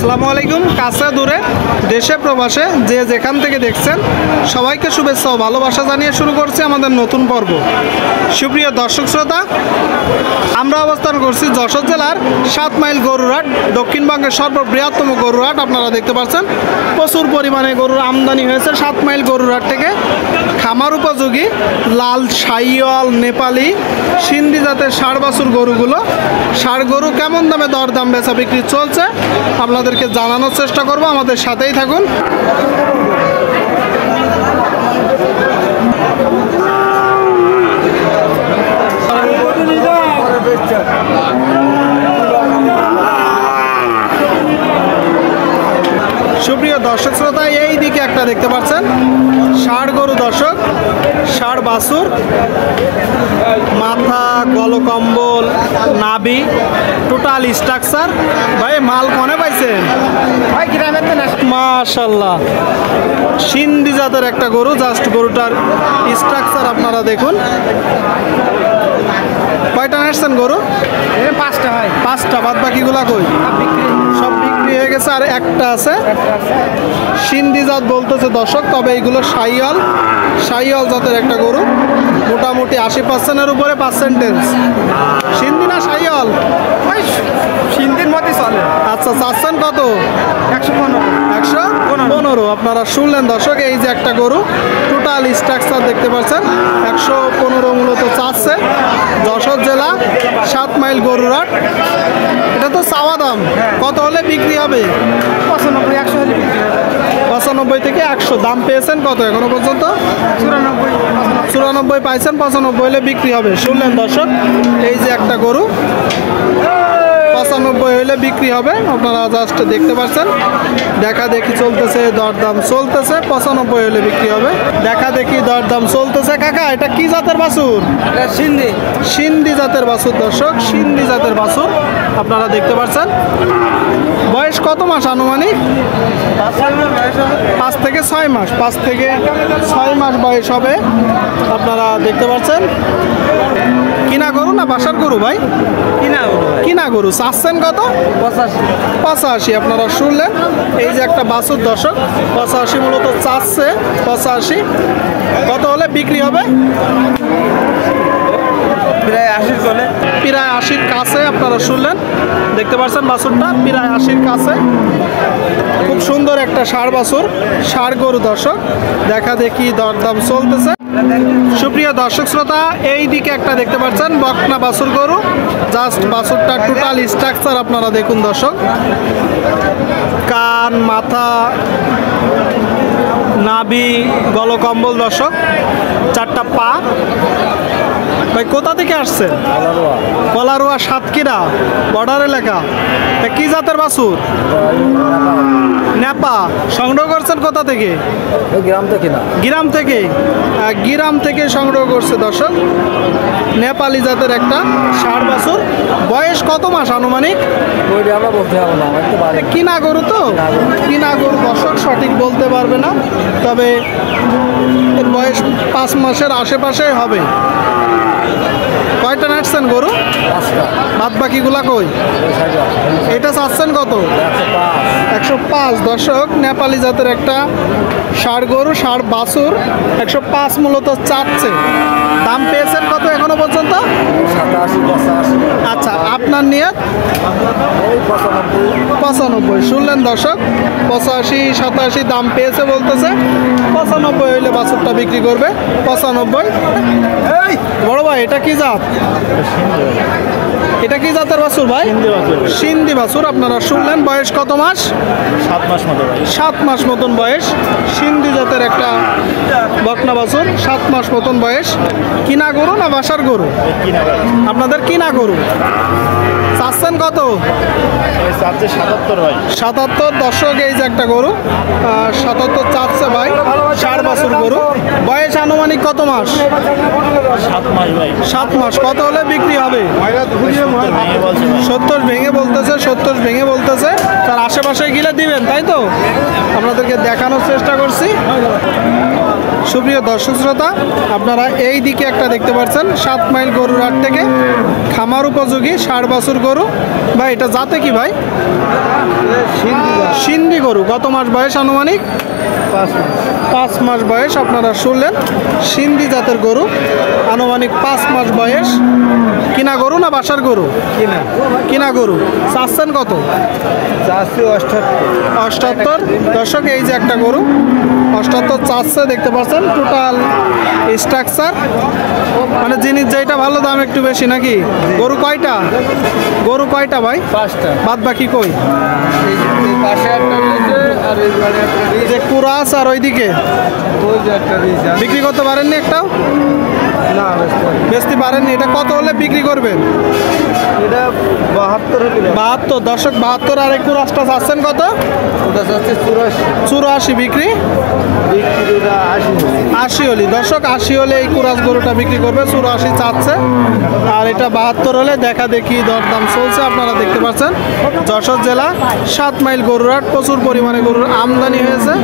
আসসালামু আলাইকুম। কাছে দূরে দেশে প্রবাসে যে যেখান থেকে দেখছেন সবাইকে শুভেচ্ছা ও ভালোবাসা জানিয়ে শুরু করছি আমাদের নতুন পর্ব। সুপ্রিয় দর্শক শ্রোতা, আমরা অবস্থান করছি যশোর জেলার 7 মাইল গরুরহাট, দক্ষিণবঙ্গের সর্ববৃহত্তম গরুরহাট। আপনারা দেখতে পাচ্ছেন প্রচুর পরিমাণে গরুর আমদানি হয়েছে 7 মাইল গরুরহাট থেকে। খামার উপযোগী লাল, শাহিওয়াল, নেপালি, সিন্ধি জাতের ষাঁড় বাছুর গরুগুলো, ষাঁড় গরু কেমন দামে দরদাম বেচা বিক্রি চলছে আপনাদেরকে জানানোর চেষ্টা করব। আমাদের সাথেই থাকুন। সুপ্রিয় দর্শক শ্রোতা, এই দিকে একটা দেখতে পাচ্ছেন ষাঁড় গরু। দর্শক, ষাঁড় বাছুর, মাথা, গলকম্বল, নাভি, টোটাল স্ট্রাকচার। ভাই মাল কনে পাইছেন? মাশাআল্লাহ, সিন্ধি জাতের একটা গরু। জাস্ট গরুটার স্ট্রাকচার আপনারা দেখুন। কয়টা আসছেন গরু? 5টা হয়। 5টা, বাদ বাকিগুলা কই? সব বিক্রি হয়ে গেছে, আর একটা আছে। সিন্ধি জাত বলতেছে দর্শক, তবে এইগুলো শাহিওয়াল জাতের একটা গরু। মোটামুটি 80%-এর উপরে পার্সেন্টেজ। সিন্ধি না শাহিওয়াল? সিন্ধির মধ্যে চলে। আচ্ছা, চাচ্ছেন কত? 115। 115। আপনারা শুনলেন দর্শক, এই যে একটা গরু, টোটাল স্ট্রাকচার দেখতে পাচ্ছেন। 115 মূলত চাচ্ছে। যশোর জেলা 7 মাইল গরুরহাট। এটা তো চাওয়া দাম, কত হলে বিক্রি হবে? 95, 100 হলে বিক্রি হবে। 95 থেকে 100। দাম পেয়েছেন কত এখনো পর্যন্ত? 94 পাইছেন, 95 হলে বিক্রি হবে। শুনলেন দর্শক, এই যে একটা গরু 95 হলে বিক্রি হবে। আপনারা জাস্ট দেখতে পাচ্ছেন, দেখা দেখি চলতেছে, দরদাম চলতেছে। 95 হলে বিক্রি হবে, দেখা দেখি দরদাম চলতেছে। কাকা, এটা কি জাতের বাছুর? সিন্ধি জাতের বাছুর। দর্শক, সিন্ধি জাতের বাছুর আপনারা দেখতে পাচ্ছেন। বয়স কত মাস আনুমানিক? 5 থেকে 6 মাস। 5 থেকে 6 মাস বয়স হবে। আপনারা দেখতে পাচ্ছেন। কিনা গরু না বাসার গরু ভাই? কিনা গরু। চাচ্ছেন কত? 85। আপনারা শুনলেন, এই যে একটা বাছুর। দর্শক, 85 মূলত চাচ্ছে। 85 কত হলে বিক্রি হবে? প্রায় 80-র কাছে। আপনারা শুনলেন, দেখতে পাচ্ছেন বাছুরটা প্রায় 80-র কাছে। খুব সুন্দর একটা ষাঁড় বাছুর, ষাঁড় গরু। দর্শক, দেখা দেখি দরদাম চলতেছে। সুপ্রিয় দর্শক শ্রোতা, এই দিকে একটা দেখতে পাচ্ছেন বকনা বাছুর গরু। জাস্ট বাছুরটা টোটাল স্ট্রাকচার আপনারা দেখুন দর্শক। কান, মাথা, নাভি, গলকম্বল। দর্শক, 4টা পা। ভাই কোথা থেকে আসছেন? কলারোয়া, সাতক্ষীরা বর্ডার এলাকা। কি জাতের বাছুর? নেপা। সংগ্রহ করছেন কোথা থেকে? গ্রাম থেকে সংগ্রহ করছে দর্শক। নেপালি জাতের একটা ষাঁড় বাছুর। বয়স কত মাস আনুমানিক? কিনা গরু তো, কিনা গরু দর্শক, সঠিক বলতে পারবে না, তবে এর বয়স 5 মাসের আশেপাশে হবে। কয়টা নাটছেন গরু? 5টা। বাদ বাকিগুলা কই? এটা চাচ্ছেন কত? 105। দর্শক, নেপালি জাতের একটা ষাঁড় গরু, ষাঁড় বাছুর। 105 মূলত চাচ্ছে। দাম পেয়েছেন কত এখনো পর্যন্ত? 87। আচ্ছা, আপনার নিয়ত? 95। শুনলেন দর্শক, 85, 87 দাম পেয়েছে বলতেছে। 95 হইলে বাছুরটা বিক্রি করবে। 95। বড় ভাই, এটা কি জাত? এটা কি জাতের বাছুর ভাই? সিন্ধি বাছুর। আপনারা শুনলেন, বয়স কত মাস? 7 মাস মতো। 7 মাস মতন বয়স। সিন্ধি জাতের একটা বকনা বাছুর, 7 মাস মতন বয়স। কিনা গরু না বাসার গরু? আপনাদের কিনা গরু। চাচ্ছেন কত? 77 ভাই। 77। দর্শক, এই যে একটা গরু 77 চাচ্ছে ভাই, ষাঁড় বাছুর গরু। বয়স আনুমানিক কত মাস? 7 মাস ভাই। 7 মাস। কত হলে বিক্রি হবে? 70 ভেঙে বলতেছে। 70 ভেঙে বলতেছে। তার আশেপাশে গিলে দিবেন, তাই তো? আপনাদেরকে দেখানোর চেষ্টা করছি। সুপ্রিয় দর্শক শ্রোতা, আপনারা এই দিকে একটা দেখতে পাচ্ছেন 7 মাইল গরুর হাট থেকে খামার উপযোগী ষাঁড় বাছুর গরু। ভাই এটা জাতে কি ভাই? সিন্ধি গরু কত মাস বয়স আনুমানিক? 5 মাস বয়স। আপনারা শুনলেন, সিন্ধি জাতের গরু, আনুমানিক 5 মাস বয়স। কিনা গরু না বাসার গরু? কিনা গরু। চাচ্ছেন কত? 78। দর্শক এই যে একটা গরু 78 চাচ্ছে, দেখতে পাচ্ছেন টোটাল স্ট্রাকচার, মানে জিনিস যেটা ভালো দাম একটু বেশি নাকি? গরু কয়টা? গরু কয়টা ভাই? 5টা। বাদ বাকি কই? যে কুরাস আর ওইদিকে বিক্রি করতে পারেননি একটাও? না বেচতে পারেননি। এটা কত হলে বিক্রি করবেন? এটা 72 72। দর্শক 72। আর এই কুরাসটা চাচ্ছেন কত? ওটা যাচ্ছে 84 বিক্রি। 80 হলে দর্শক 80 হলে এই কুরাস গরুটা বিক্রি করবে। 84 চাচ্ছে। আর এটা 72 হলে দেখা দেখি দরদাম চলছে। আপনারা দেখতে পাচ্ছেন যশোর জেলা 7 মাইল গরুর হাট, প্রচুর পরিমাণে গরুর আমদানি হয়েছে।